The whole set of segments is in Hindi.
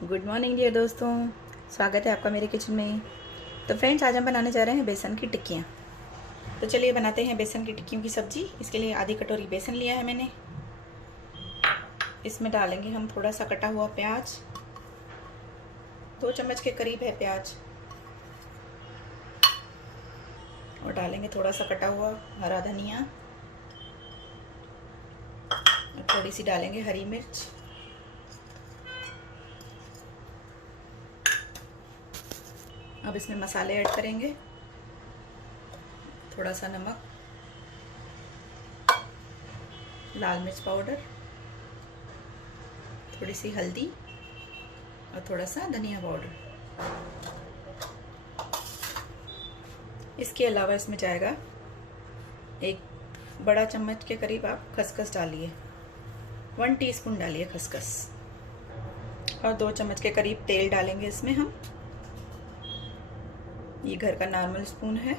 गुड मॉर्निंग डियर दोस्तों, स्वागत है आपका मेरे किचन में। तो फ्रेंड्स, आज हम बनाने जा रहे हैं बेसन की टिक्कियाँ। तो चलिए बनाते हैं बेसन की टिक्कियों की सब्जी। इसके लिए आधी कटोरी बेसन लिया है मैंने। इसमें डालेंगे हम थोड़ा सा कटा हुआ प्याज, 2 चम्मच के करीब है प्याज, और डालेंगे थोड़ा सा कटा हुआ हरा धनिया, और थोड़ी सी डालेंगे हरी मिर्च, अब इसमें मसाले ऐड करेंगे। थोड़ा सा नमक, लाल मिर्च पाउडर, थोड़ी सी हल्दी और थोड़ा सा धनिया पाउडर। इसके अलावा इसमें जाएगा 1 बड़ा चम्मच के करीब आप खसखस डालिए, 1 टीस्पून डालिए खसखस, और 2 चम्मच के करीब तेल डालेंगे इसमें हम। ये घर का नॉर्मल स्पून है,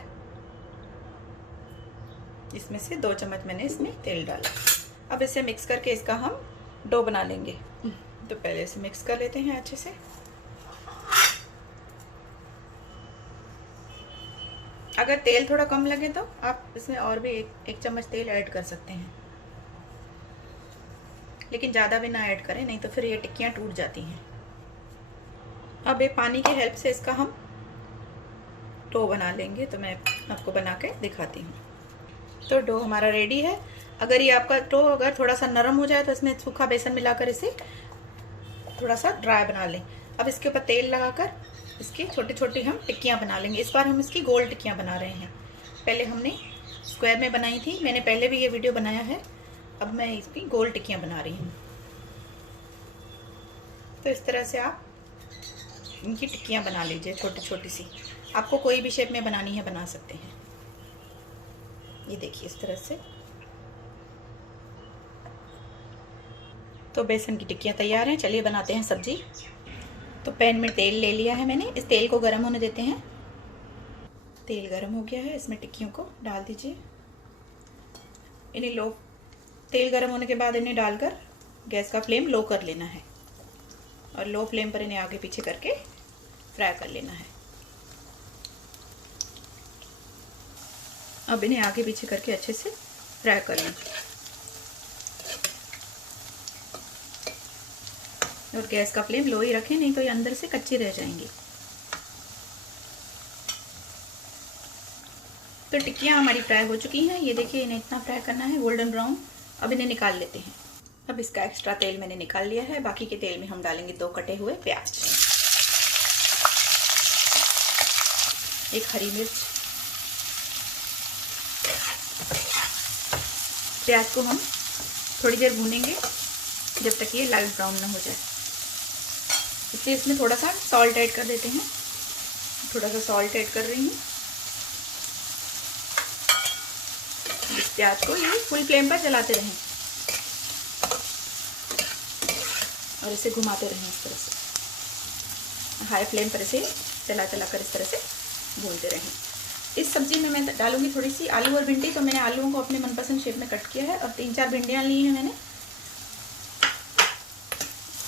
इसमें से 2 चम्मच मैंने इसमें तेल डाला। अब इसे मिक्स करके इसका हम डो बना लेंगे। तो पहले इसे मिक्स कर लेते हैं अच्छे से। अगर तेल थोड़ा कम लगे तो आप इसमें और भी एक चम्मच तेल ऐड कर सकते हैं, लेकिन ज़्यादा भी ना ऐड करें, नहीं तो फिर ये टिक्कियाँ टूट जाती हैं। अब ये पानी की हेल्प से इसका हम डो बना लेंगे। तो मैं आपको बना के दिखाती हूँ। तो डो हमारा रेडी है। अगर ये आपका डो अगर थोड़ा सा नरम हो जाए तो इसमें सूखा बेसन मिलाकर इसे थोड़ा सा ड्राई बना लें। अब इसके ऊपर तेल लगाकर इसकी छोटी छोटी हम टिक्कियाँ बना लेंगे। इस बार हम इसकी गोल टिक्कियाँ बना रहे हैं। पहले हमने स्क्वायर में बनाई थी, मैंने पहले भी ये वीडियो बनाया है। अब मैं इसकी गोल टिक्कियाँ बना रही हूँ। तो इस तरह से आप इनकी टिक्कियाँ बना लीजिए, छोटी छोटी सी। आपको कोई भी शेप में बनानी है बना सकते हैं। ये देखिए इस तरह से। तो बेसन की टिक्कियाँ तैयार हैं। चलिए बनाते हैं सब्जी। तो पैन में तेल ले लिया है मैंने, इस तेल को गर्म होने देते हैं। तेल गर्म हो गया है, इसमें टिक्कियों को डाल दीजिए। इन्हें तेल गर्म होने के बाद इन्हें डालकर गैस का फ्लेम लो कर लेना है, और लो फ्लेम पर इन्हें आगे पीछे करके फ्राई कर लेना है। अब इन्हें आगे पीछे करके अच्छे से फ्राई कर लें, और गैस का फ्लेम लो ही रखें, नहीं तो ये अंदर से कच्ची रह जाएंगी। तो टिक्कियाँ हमारी फ्राई हो चुकी हैं। ये देखिए, इन्हें इतना फ्राई करना है गोल्डन ब्राउन। अब इन्हें निकाल लेते हैं। अब इसका एक्स्ट्रा तेल मैंने निकाल लिया है। बाकी के तेल में हम डालेंगे 2 कटे हुए प्याज, 1 हरी मिर्च। प्याज को हम थोड़ी देर भूनेंगे जब तक ये लाइट ब्राउन ना हो जाए। इसलिए इसमें थोड़ा सा सॉल्ट ऐड कर देते हैं। थोड़ा सा सॉल्ट ऐड कर रही हूँ। इस प्याज को ये फुल फ्लेम पर जलाते रहें और इसे घुमाते रहें इस तरह से। हाई फ्लेम पर इसे चला चला कर इस तरह से भूनते रहें। इस सब्जी में मैं डालूंगी थोड़ी सी आलू और भिंडी। तो मैंने आलूओं को अपने मनपसंद शेप में कट किया है, और 3-4 भिंडियाँ ली हैं मैंने,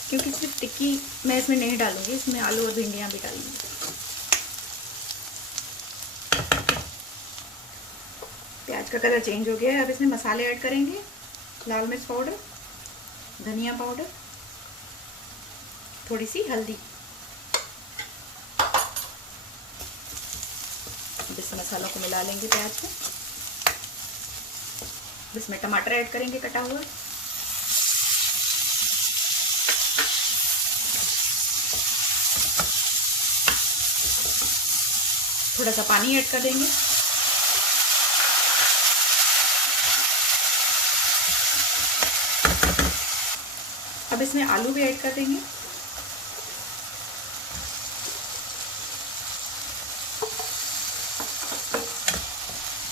क्योंकि सिर्फ टिक्की मैं इसमें नहीं डालूंगी, इसमें आलू और भिंडियाँ भी डालूंगी। प्याज का कलर चेंज हो गया है। अब इसमें मसाले ऐड करेंगे। लाल मिर्च पाउडर, धनिया पाउडर, थोड़ी सी हल्दी। इस मसालों को मिला लेंगे प्याज में। इसमें टमाटर ऐड करेंगे कटा हुआ, थोड़ा सा पानी ऐड कर देंगे। अब इसमें आलू भी ऐड कर देंगे।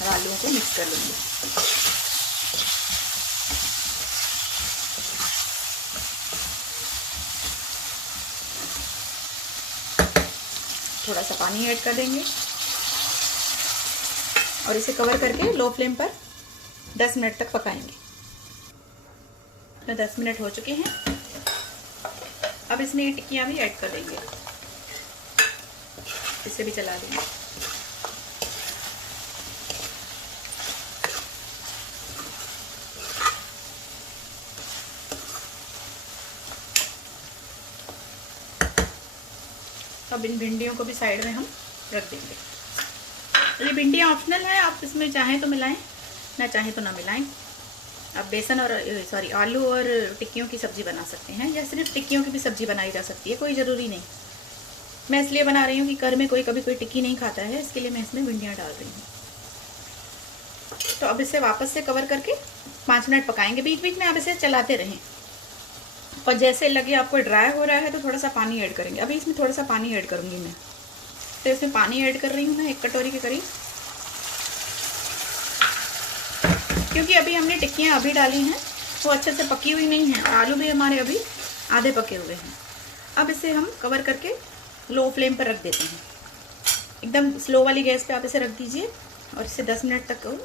और आलूओं को मिक्स कर लेंगे। थोड़ा सा पानी ऐड कर देंगे और इसे कवर करके लो फ्लेम पर 10 मिनट तक पकाएंगे। तो 10 मिनट हो चुके हैं। अब इसमें ये टिक्कियाँ भी ऐड कर देंगे, इसे भी चला देंगे। अब इन भिंडियों को भी साइड में हम रख देंगे। ये भिंडियाँ ऑप्शनल है, आप इसमें चाहें तो मिलाएं, ना चाहें तो ना मिलाएं। आप बेसन और आलू और टिक्कियों की सब्ज़ी बना सकते हैं, या सिर्फ टिक्कियों की भी सब्ज़ी बनाई जा सकती है, कोई ज़रूरी नहीं। मैं इसलिए बना रही हूँ कि घर में कभी कोई टिक्की नहीं खाता है, इसके लिए मैं इसमें भिंडियाँ डाल रही हूँ। तो अब इसे वापस से कवर करके 5 मिनट पकाएंगे। बीच बीच में आप इसे चलाते रहें, और जैसे लगे आपको ड्राई हो रहा है तो थोड़ा सा पानी ऐड करेंगे। अभी इसमें थोड़ा सा पानी ऐड करूँगी मैं, तो इसमें पानी ऐड कर रही हूँ मैं 1 कटोरी के करीब, क्योंकि अभी हमने टिक्कियाँ अभी डाली हैं, वो अच्छे से पकी हुई नहीं हैं, और आलू भी हमारे अभी आधे पके हुए हैं। अब इसे हम कवर करके लो फ्लेम पर रख देते हैं। एकदम स्लो वाली गैस पे आप इसे रख दीजिए, और इसे 10 मिनट तक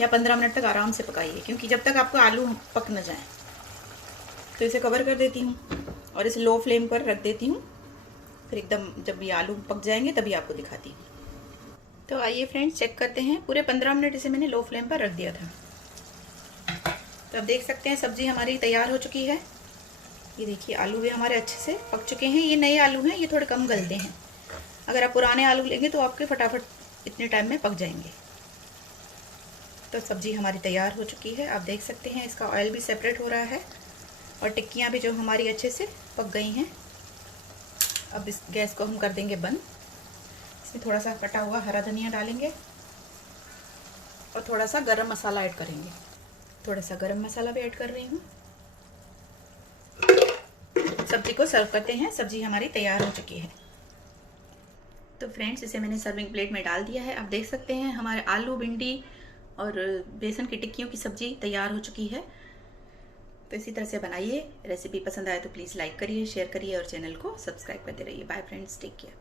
या 15 मिनट तक आराम से पकाइए, क्योंकि जब तक आपका आलू पक न जाए। तो इसे कवर कर देती हूँ और इसे लो फ्लेम पर रख देती हूँ, फिर एकदम जब ये आलू पक जाएंगे तभी आपको दिखाती हूँ। तो आइए फ्रेंड्स, चेक करते हैं। पूरे 15 मिनट इसे मैंने लो फ्लेम पर रख दिया था। तो अब देख सकते हैं सब्ज़ी हमारी तैयार हो चुकी है। ये देखिए आलू भी हमारे अच्छे से पक चुके हैं। ये नए आलू हैं, ये थोड़े कम गलते हैं। अगर आप पुराने आलू लेंगे तो आपके फटाफट इतने टाइम में पक जाएंगे। तो सब्ज़ी हमारी तैयार हो चुकी है, आप देख सकते हैं। इसका ऑयल भी सेपरेट हो रहा है, और टिक्कियाँ भी जो हमारी अच्छे से पक गई हैं। अब इस गैस को हम कर देंगे बंद। इसमें थोड़ा सा कटा हुआ हरा धनिया डालेंगे, और थोड़ा सा गरम मसाला ऐड करेंगे। थोड़ा सा गरम मसाला भी ऐड कर रही हूँ। सब्जी को सर्व करते हैं। सब्जी हमारी तैयार हो चुकी है। तो फ्रेंड्स, इसे मैंने सर्विंग प्लेट में डाल दिया है। आप देख सकते हैं हमारे आलू, भिंडी और बेसन की टिक्कियों की सब्जी तैयार हो चुकी है। तो इसी तरह से बनाइए। रेसिपी पसंद आए तो प्लीज़ लाइक करिए, शेयर करिए और चैनल को सब्सक्राइब करते रहिए। Bye friends, take care.